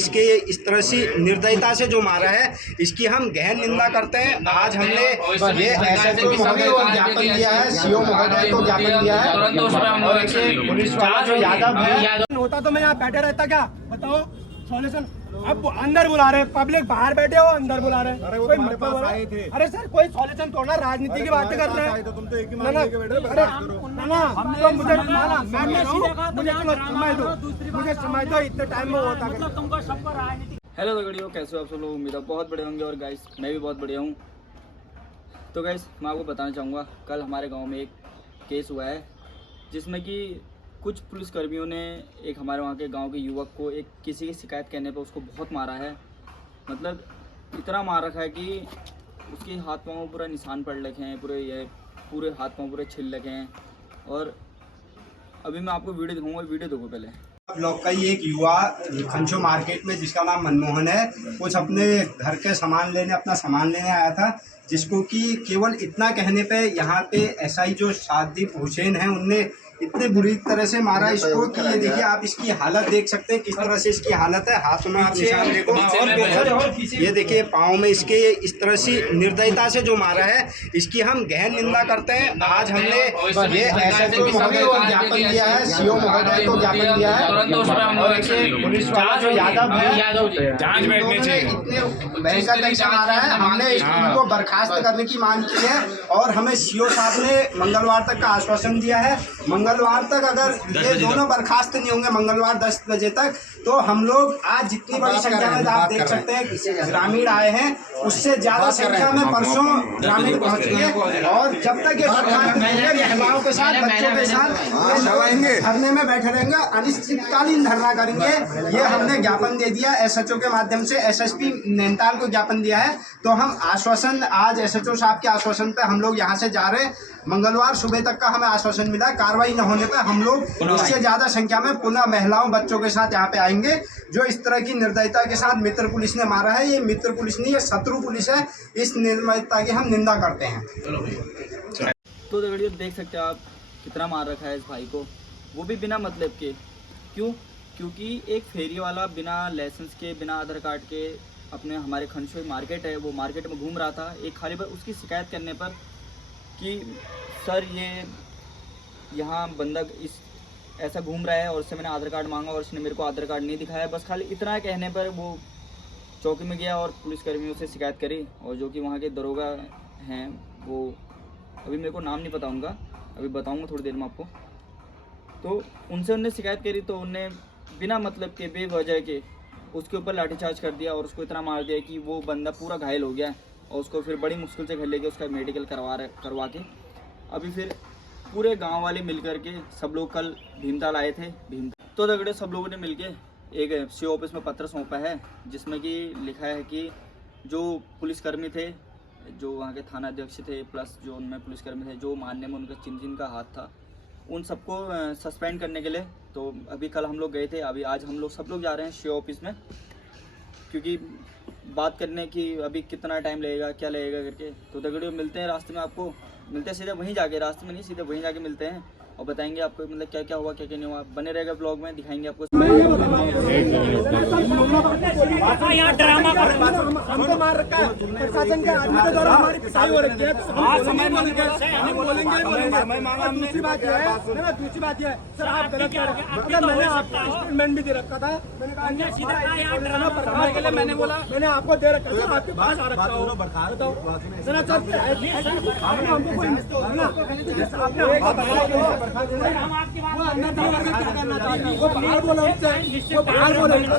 इसके इस तरह से निर्दयता से जो मारा है इसकी हम गहन निंदा करते हैं। आज हमने ये एसएचओ महोदय को ज्ञापन दिया है, सीओ महोदय को ज्ञापन दिया है और पुलिस वाला जो यादव है होता तो मैं यहाँ बैठे रहता क्या बताओ सॉल्यूशन। अब अंदर बुला रहे पब्लिक, बाहर बैठे हो अंदर बुला रहे। अरे कोई मतलब अरे सर कोई सॉल्यूशन थोड़ा राजनीति की बातें कर रहे हैं। तुम तो एक ही मान लेके बैठे मुझे समझ दो इतने टाइम में होता मतलब तुमको सबको राजनीति। हेलो दगड़ियों, कैसे हो आप सब लोग? उम्मीद है बहुत बढ़िया होंगे और गाइस मैं भी बहुत बढ़िया हूँ। तो गाइस मैं आपको बताना चाहूँगा, कल हमारे गांव में एक केस हुआ है जिसमें कि कुछ पुलिसकर्मियों ने एक हमारे वहाँ के गांव के युवक को एक किसी की शिकायत करने पर उसको बहुत मारा है। मतलब इतना मार रखा है कि उसके हाथ पाँव में पूरा निशान पड़ रखे हैं, पूरे हाथ पाँव पूरे छिल रखे हैं। और अभी मैं आपको वीडियो दिखाऊँगा, वीडियो देखो पहले। ब्लॉक का ही एक युवा खंचो मार्केट में जिसका नाम मनमोहन है, कुछ अपने घर के सामान लेने अपना सामान लेने आया था, जिसको कि केवल इतना कहने पे यहाँ पे एसआई जो सादिक हुसैन है उनने इतने बुरी तरह से मारा इसको कि ये देखिए आप इसकी हालत देख सकते हैं किस तरह से इसकी हालत है। हाथ में आप निशान देखो और ये देखिए पाँव में इसके इस तरह से निर्दयता से जो मारा है इसकी हम गहन निंदा करते हैं। आज हमने ये एसएचओ महोदय को ज्ञापन दिया है, सीओ महोदय को ज्ञापन दिया है और पुलिस वाला जो यादव है इतने भयंकर से मारा है। हमने इनको बर्खास्त करने की मांग की है और हमें सीओ साहब ने मंगलवार तक का आश्वासन दिया है। मंगलवार तक अगर ये दोनों बर्खास्त नहीं होंगे मंगलवार 10 बजे तक, तो हम लोग आज जितनी बड़ी संख्या में आप देख सकते हैं ग्रामीण आए हैं उससे ज्यादा संख्या में परसों ग्रामीण पहुंचेंगे और जब तक ये बर्खास्त नहीं होंगे महिलाओं के साथ बच्चों के साथ धरने में बैठे रहेंगे, अनिश्चितकालीन धरना करेंगे। ये हमने ज्ञापन दे दिया एसएचओ के माध्यम से, एसएसपी नैनीताल को ज्ञापन दिया है। तो हम आश्वासन आज एसएचओ साहब के आश्वासन पे हम लोग यहाँ से जा रहे हैं। मंगलवार सुबह तक का हमें आश्वासन मिला, कार्रवाई न होने पर हम लोग इससे ज्यादा संख्या में पुनः महिलाओं बच्चों के साथ यहाँ पे आएंगे। जो इस तरह की निर्दयता के साथ मित्र पुलिस ने मारा है, ये मित्र पुलिस नहीं ये शत्रु पुलिस है, इस निर्दयता की हम निंदा करते हैं। तो वीडियो देख सकते हैं आप कितना मार रखा है इस भाई को, वो भी बिना मतलब के। क्यों? क्योंकि एक फेरी वाला बिना लाइसेंस के बिना आधार कार्ड के अपने हमारे खंचो मार्केट है वो मार्केट में घूम रहा था। एक खाली पर उसकी शिकायत करने पर कि सर ये यहाँ बंदा इस ऐसा घूम रहा है और उससे मैंने आधार कार्ड मांगा और उसने मेरे को आधार कार्ड नहीं दिखाया। बस खाली इतना कहने पर वो चौकी में गया और पुलिसकर्मियों से शिकायत करी। और जो कि वहाँ के दरोगा हैं वो अभी मेरे को नाम नहीं पता उनका, अभी बताऊँगा थोड़ी देर में आपको। तो उनसे उनने शिकायत करी तो उनने बिना मतलब के बेवजह के उसके ऊपर लाठीचार्ज कर दिया और उसको इतना मार दिया कि वो बंदा पूरा घायल हो गया। और उसको फिर बड़ी मुश्किल से घर लेके उसका मेडिकल करवा के अभी फिर पूरे गांव वाले मिल कर के सब लोग कल भीमताल आए थे। तो दगड़े सब लोगों ने मिलके एक सीओ ऑफिस में पत्र सौंपा है जिसमें कि लिखा है कि जो पुलिसकर्मी थे, जो वहाँ के थाना अध्यक्ष थे प्लस जो उनमें पुलिसकर्मी थे जो मारने में उनका जिन का हाथ था, उन सबको सस्पेंड करने के लिए। तो अभी कल हम लोग गए थे, अभी आज हम लोग सब लोग जा रहे हैं सीओ ऑफिस में, क्योंकि बात करने की अभी कितना टाइम लगेगा क्या लगेगा करके। तो दगड़ियों मिलते हैं रास्ते में, आपको मिलते हैं सीधे वहीं जाके, रास्ते में नहीं सीधे वहीं जाके मिलते हैं और बताएंगे आपको मतलब क्या क्या हुआ क्या क्या नहीं हुआ। बने रहेगा ब्लॉग में, दिखाएंगे आपको। यहाँ ड्रामा हमको मार रखा है प्रशासन के आदमी के द्वारा, हमारी पिटाई हो रही है। दूसरी बात यह है सर आप गलत कर रहे हैं। मैंने आपको स्टेटमेंट भी दे रखा था, मैंने कहा के लिए मैंने बोला मैंने आपको दे रखा था, आपके पास आ रखा हो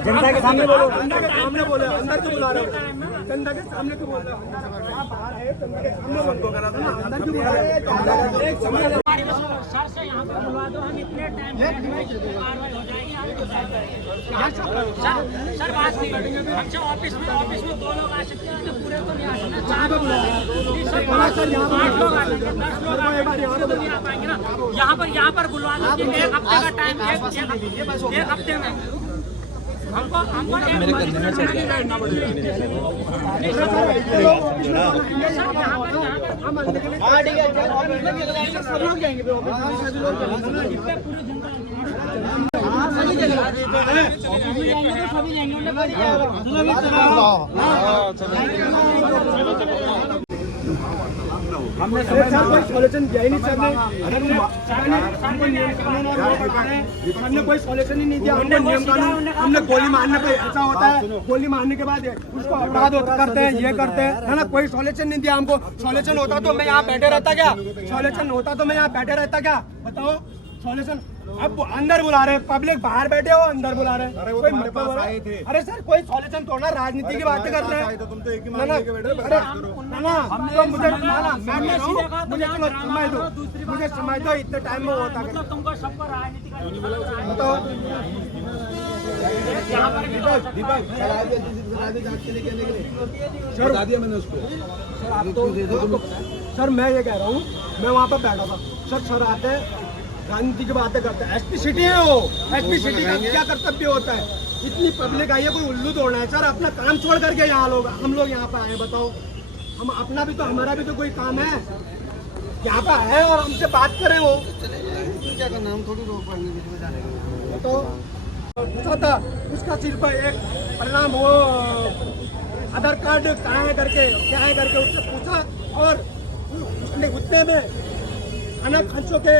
जनता के सामने बोलो, सामने बोले अंदर क्यों बुला रहे हो, जनता के सामने क्यों बोल रहे हो, आप बाहर है जनता के सामने बोल रहे हो, अंदर क्यों बुला रहे हो। एक समय सर से यहाँ पर बुलवा दो, हम इतने टाइम कार्रवाई हो जाएगी। सर बात नहीं करेंगे, अच्छा ऑफिस में 2 लोग आ सकते हैं, पूरे तो नहीं आ सकते, 4 लोग बुला सर 5 लोग आ सकते हैं, 10 लोग आ पाएंगे ना। यहाँ पर बुलवा दो, 1 हफ्ते का टाइम, 1 हफ्ते में हमको मेरे करना पड़ेगा। हमने कोई सॉल्यूशन दिया ही नहीं सर ने, हमने कोई सॉल्यूशन ही नहीं दिया। हमने नियम कानून, हमने गोली मारने पे ऐसा होता है, गोली मारने के बाद उसको अपराध करते हैं, ये करते हैं, है ना। कोई सॉल्यूशन नहीं दिया हमको। सॉल्यूशन होता तो मैं यहाँ बैठे रहता क्या? सॉल्यूशन होता तो मैं यहाँ बैठे रहता क्या? बताओ सॉल्यूशन। अब अंदर बुला रहे, पब्लिक बाहर बैठे हो, अंदर बुला रहे। कोई मतलब अरे सर कोई सॉल्यूशन थोड़ा राजनीति की बातें कर रहे हैं। तो मुझे समझ दो इतने टाइम में होता है। तुमको सबको राजनीति बताओ सर मैं ये कह रहा हूँ, मैं वहाँ पर बैठा था सर आते राजनीति की बातें करते हैं। एसपी सिटी है वो, एसपी सिटी का क्या कर्तव्य होता है? इतनी पब्लिक आई है, कोई उल्लू तोड़ना है सर? अपना काम छोड़ करके यहाँ हम लोग यहाँ पे आए, बताओ। हम अपना भी तो, हमारा भी तो कोई काम है, यहाँ पे आए और हमसे बात करें वो क्या करना, हम थोड़ी रोक पाएंगे। तो पूछा था उसका सिर्फ एक परिणाम, वो आधार कार्ड कहाँ है करके, क्या है करके उससे पूछा, और उसने उतने में अनाथ खंचों के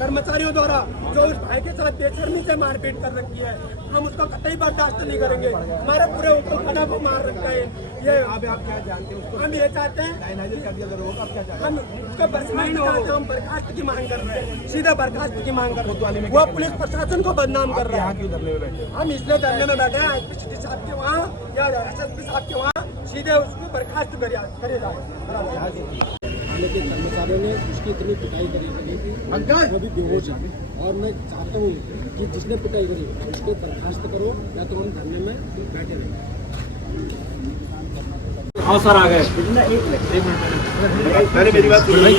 कर्मचारियों द्वारा जो उस भाई के साथ बेशर्मी से मारपीट कर रखी है, हम उसका कतई बर्दाश्त नहीं करेंगे। हमारे पूरे ऊपर खड़ा को मार रखा है ये। अब आप क्या जानते हैं उसको? हम ये चाहते हैं हम उसका बर्खास्त चाहते हैं, हम बर्खास्त की मांग कर रहे हैं, सीधा बर्खास्त की मांग कर रहे हैं। वो पुलिस प्रशासन को बदनाम कर रहा है। हम इसलिए धरने में बैठे हैं एसपी साहब के वहाँ या एसएसपी साहब के वहाँ, सीधे उसको बर्खास्त करे जाए। के कर्मचारियों ने उसकी इतनी पिटाई करी वो भी बेहोश है, और मैं चाहता हूँ कि जिसने पिटाई करी उसको बर्खास्त करो, या तो हम धरने में बैठे रहें। हाँ सर आ गए। पहले मेरी बात सुनो भाई,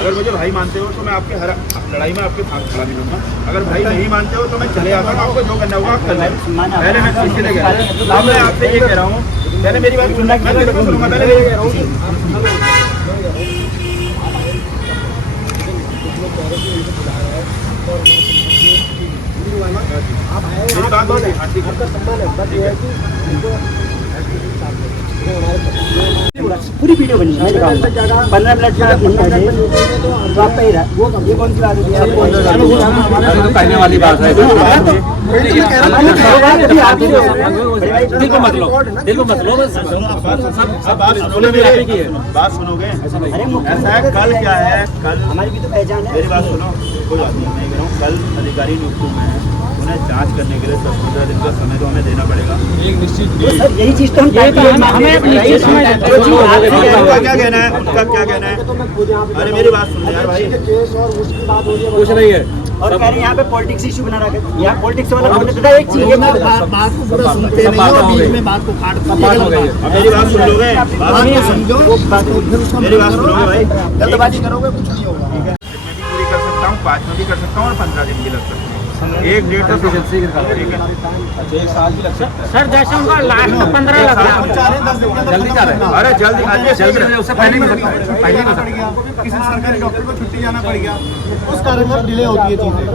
अगर मुझे भाई मानते हो तो मैं आपके हर लड़ाई में आपके साथ खड़ा नहीं रहूँगा। अगर भाई नहीं मानते हो तो मैं चले आता हूँ, आपको जो करना होगा आप कर लें। पहले मैं इसलिए कह रहा हूँ, अब मैं आपसे ये कह रहा हूँ, पहले मेरी बात सुनना, मैं तेरे को सुनूंगा। पहले ये कह रहा हूँ मेरी बात पूरी वीडियो बनी है, 15 मिनट का तो आप पे ही रहा। वो ये कौन सी बात है? कहने वाली बात है, दिल को मत लो, दिल को मत लो, बात सुनोगे? ऐसा है, कल क्या है, कल हमारी भी तो पहचान है। मेरी बात सुनो, कोई बात नहीं, मैं कह रहा हूँ कल अधिकारी नियुक्त हुए हैं, उन्हें जांच करने के लिए 10-15 दिन का समय तो हमें देना पड़ेगा। एक निश्चित सर यही चीज तो हम उनका क्या कहना है, उनका क्या कहना है? अरे मेरी बात सुन यार भाई, कुछ नहीं है और कह रहे हैं यहाँ पे पॉलिटिक्स इशू बना रखा है। यहाँ पॉलिटिक्स वाला बोलने देता है एक चीज, ये बात को पूरा सुनते नहीं हो, बीच में बात को काट अब मेरी बात सुन लोगे, समझो मेरी बात सुनोगे भाई, जल्दबाजी करोगे कुछ नहीं होगा। ठीक है, मैं भी पूरी कर सकता हूँ, 5 में भी कर सकता हूँ और 15 दिन भी लग सकते हैं। एक डेट तो ठीक है, अच्छा 1 साल भी लग सकता है सर। जैसे उनका लास्ट में 15 लग रहा है, जल्दी जा रहे हैं। अरे जल्दी आइए, जल्दी, उससे पहले नहीं हो सकता, पहले नहीं हो सकता। किसी सरकारी डॉक्टर को छुट्टी जाना पड़ गया, उस कारण डिले होती है चीजें।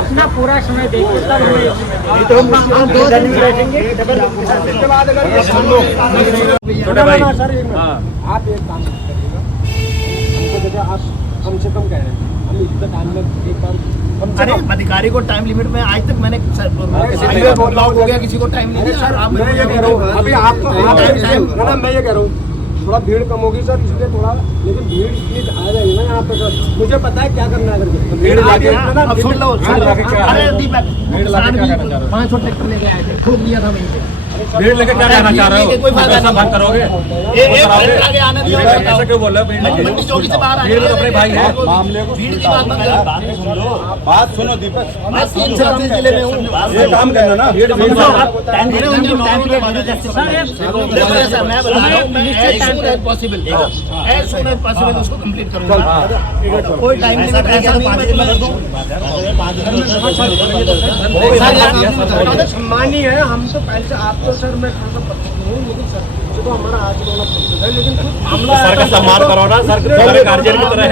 अपना पूरा समय देखिए तब तो हम 2 दिन में बैठेंगे डबल उसके बाद अगर छोटे भाई, आप एक काम करिएगा, हमको जैसे आप कम से कम कह रहे हैं, हम इतना टाइम में एक बार अरे अधिकारी को टाइम लिमिट में आज तक मैंने लॉक हो गया, किसी को टाइम नहीं दिया सर। आप मैं ये कह रहा हूँ अभी आपको मैं ये कह रहा हूँ थोड़ा भीड़ कम होगी सर, इसलिए थोड़ा, लेकिन भीड़ इतनी आ जाएगी ना यहाँ पे सर, मुझे पता है क्या करना है करके। भीड़ लगे अब सुन लो, अरे दीपक 5 ट्रैक्टर लेके आए थे, ठोक दिया था वहीं पे। भीड़ लेके क्या जाना चाह रहे हो? कोई फायदा नहीं, बंद करोगे? आगे आने दिया, ऐसा क्यों बोल रहे हो? मंडी चौकी से बाहर भीड़ तो अपने भाई है, भीड़ की बात मत करो। बात सुनो दीपक, मैं 3 जिले में हूँ, ये काम करना ना, भीड़ मैं बता रहा हूँ, मैं as soon as possible उसको कंप्लीट करूँगा। कोई टाइम नहीं, ऐसा नहीं मैं कर दूँ। परेशानी है, हम तो पहले से आप तो सर मैं थोड़ा सा परेशान हूँ, लेकिन सर जो हमारा आज वाला प्रोसेस है, लेकिन कुछ मामला सर का सम्मान करो ना, सर गार्जियन की तरह है।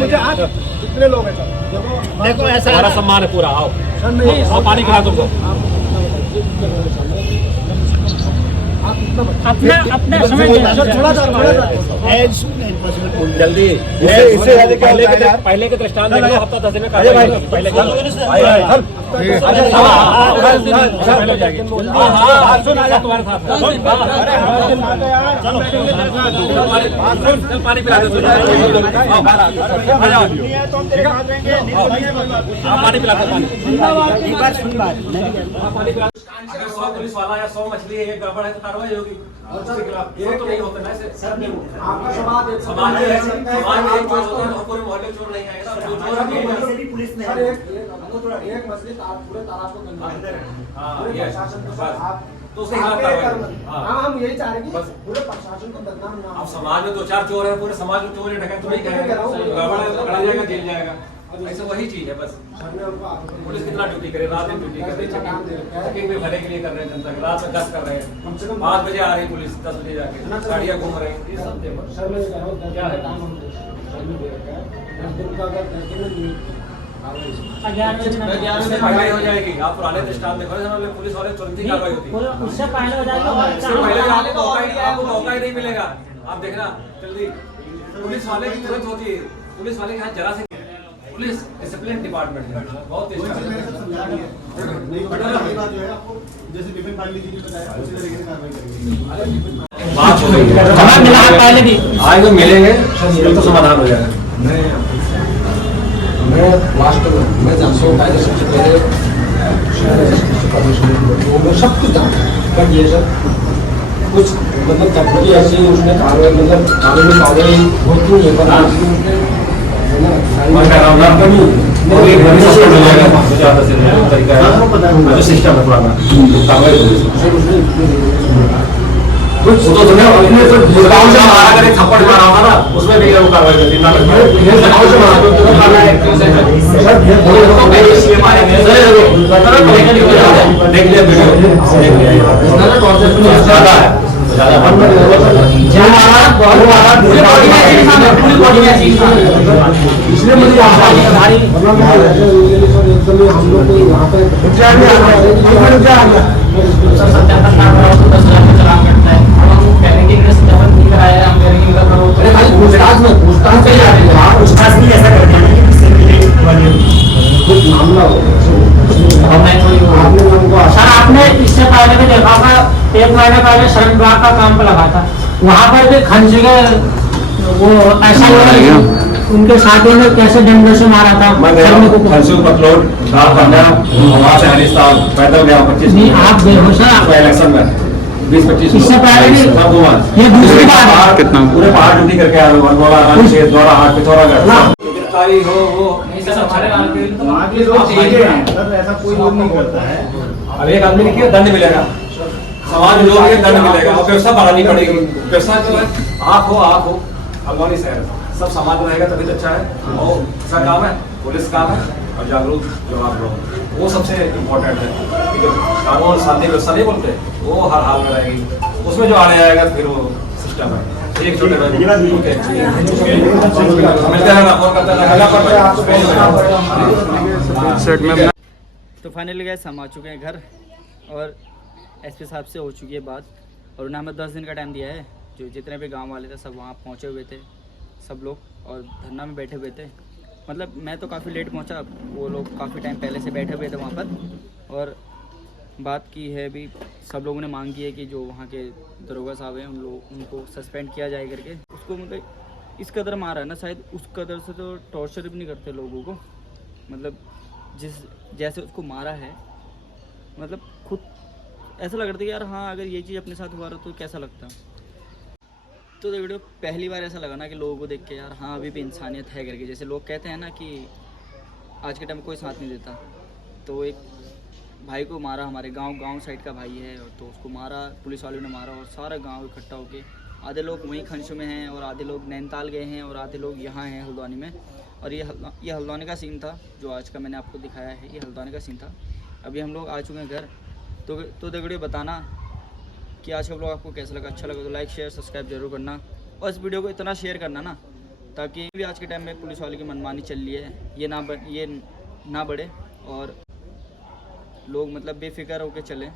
मुझे आप कितने लोग हैं सर? देखो ऐसा हमारा सम्मान है पूरा। आओ सर नहीं आओ, पानी खिला तुमको। आप कितना अपना अपना समय थोड़ा सा जल्दी इससे पहले के दृष्टांत देखो, हफ्ता 10 दिन में पहले तुम्हारे साथ पानी पिला दो, पानी पिला दो, पानी। अगर 100 पुलिस वाला या 100 मछली एक गड़बड़ है तो कार्रवाई होगी। उसके खिलाफ ये तो नहीं होता ना, ऐसे सब नहीं होता। आपका समाज समाज में समाज में एक चोर होता है तो पूरे मोहल्ले में चोर नहीं आएगा। जो चोर है पुलिस ने सर एक मछली पूरे तालाब को गंदा कर रहे हैं। पूरे प्रशासन को सर आप तो उसके खिलाफ कार्रवाई। हाँ हम यही चाह रहे हैं कि पूरे प्रशासन को बदनाम ना अब समाज में 2-4 चोर है, पूरे समाज में चोर है, डकैत तो नहीं कहेगा, गड़बड़ है, पकड़ा जाएगा, जेल जाएगा। ऐसा वही चीज है बस। पुलिस कितना ड्यूटी करे, रात दिन ड्यूटी कर रही है, चेकिंग में भले के लिए कर रहे हैं, जनता की रात में 10 कर रहे हैं, 5 बजे आ रही पुलिस, 10 बजे जाके गाड़ियाँ घूम रही हैं, ये सब देखो सर मैं कह रहा हूँ क्या है। 10 दिन का अगर 10 दिन में 11 से पहले हो जाएगी। आप पुराने दृष्टांत देखो ना, पुलिस वाले तुरंत ही कार्रवाई होती है। उससे पहले हो जाएगा और उससे पहले आपको मौका ही नहीं मिलेगा। आप देखना जल्दी, पुलिस वाले की तुरंत होती है, पुलिस वाले के हाथ जरा से, पुलिस डिसिप्लिन डिपार्टमेंट है, बहुत तेज काम है। जैसे विपिन पांडे जी ने बताया उसी तरीके से कार्रवाई करेंगे। बात हो रही है, मिला पहले भी आज तो मिलेंगे, तो समाधान हो जाएगा। मैं लास्ट में मैं जानता हूँ पहले सबसे पहले सब कुछ कर दिए सर, कुछ मतलब तकनीकी ऐसी उसने कार्रवाई मतलब कानूनी कार्रवाई होती नहीं है, पर सिस्टम है पुराना, कुछ तो सुने अपने से गाँव से मारा कर एक थप्पड़ मारा होगा ना, उसमें भी वो कार्रवाई करती है। गाँव से मारा तो देख लिया वीडियो, देख लिया ज्यादा है, ज्यादा इसलिए मुझे हम लोग को यहाँ पे मामला हो सर आपने इससे पहले भी देखा होगा, 1 महीने पहले श्रम विभाग का काम पे लगा था, वहाँ पर भी खंज के वो ऐसा उनके साथियों ने कैसे डंडे से मारा था। पैदल गया 25 नहीं, आप देखो सर इलेक्शन में 20-25 इससे पहले भी ये दूसरी बात कितना पूरे पहाड़ ड्यूटी करके आया, द्वारा हाथ पिथौरागढ़ गिरफ्तारी हो वो ऐसा कोई लोग नहीं करता है। अब एक आदमी लिखिए दंड मिलेगा, समाज में लोग दंड मिलेगा और व्यवस्था बढ़ानी पड़ेगी। व्यवस्था जो है आप हो हल्द्वानी शहर सब समाज में रहेगा तभी तो अच्छा है। और इसका काम है, पुलिस काम है और जागरूक जवाब दो, वो सबसे इम्पोर्टेंट है। कानून शांति व्यवस्था नहीं बोलते, वो हर हाल में रहेगी, उसमें जो आने आएगा फिर वो सिस्टम है। एक छोटे तो फाइनली गैस हम आ चुके हैं घर और एसपी साहब से हो चुकी है बात, और उन्हें हमें 10 दिन का टाइम दिया है। जो जितने भी गांव वाले थे सब वहाँ पहुँचे हुए थे सब लोग, और धरना में बैठे हुए थे। मतलब मैं तो काफ़ी लेट पहुँचा, वो लोग काफ़ी टाइम पहले से बैठे हुए थे वहाँ पर। और बात की है भी, सब लोगों ने मांग की है कि जो वहाँ के दरोगा साहब हैं उनको सस्पेंड किया जाए करके। उसको मतलब इस कदर मारा है ना, शायद उस कदर से तो टॉर्चर भी नहीं करते लोगों को। मतलब जैसे उसको मारा है, मतलब खुद ऐसा लग रहा था कि यार हाँ अगर ये चीज़ अपने साथ हुआ रहा तो कैसा लगता। तो वीडियो पहली बार ऐसा लगा ना कि लोगों को देख के यार हाँ अभी भी इंसानियत है करके। जैसे लोग कहते हैं ना कि आज के टाइम में कोई साथ नहीं देता, तो एक भाई को मारा, हमारे गांव साइड का भाई है, और तो उसको मारा, पुलिस वालों ने मारा, और सारा गांव इकट्ठा होके आधे लोग वहीं खंशों में हैं और आधे लोग नैनीताल गए हैं और आधे लोग यहाँ हैं हल्द्वानी में। और ये हल्द्वानी का सीन था जो आज का मैंने आपको दिखाया है, ये हल्द्वानी का सीन था। अभी हम लोग आ चुके हैं घर। तो देखो बताना कि आज का ब्लॉग आपको कैसा लगा। अच्छा लगा तो लाइक शेयर सब्सक्राइब जरूर करना, और इस वीडियो को इतना शेयर करना ना, ताकि भी आज के टाइम में पुलिस वाले की मनमानी चल रही है ये ना बढ़े, और लोग मतलब बेफिक्र होकर चलें।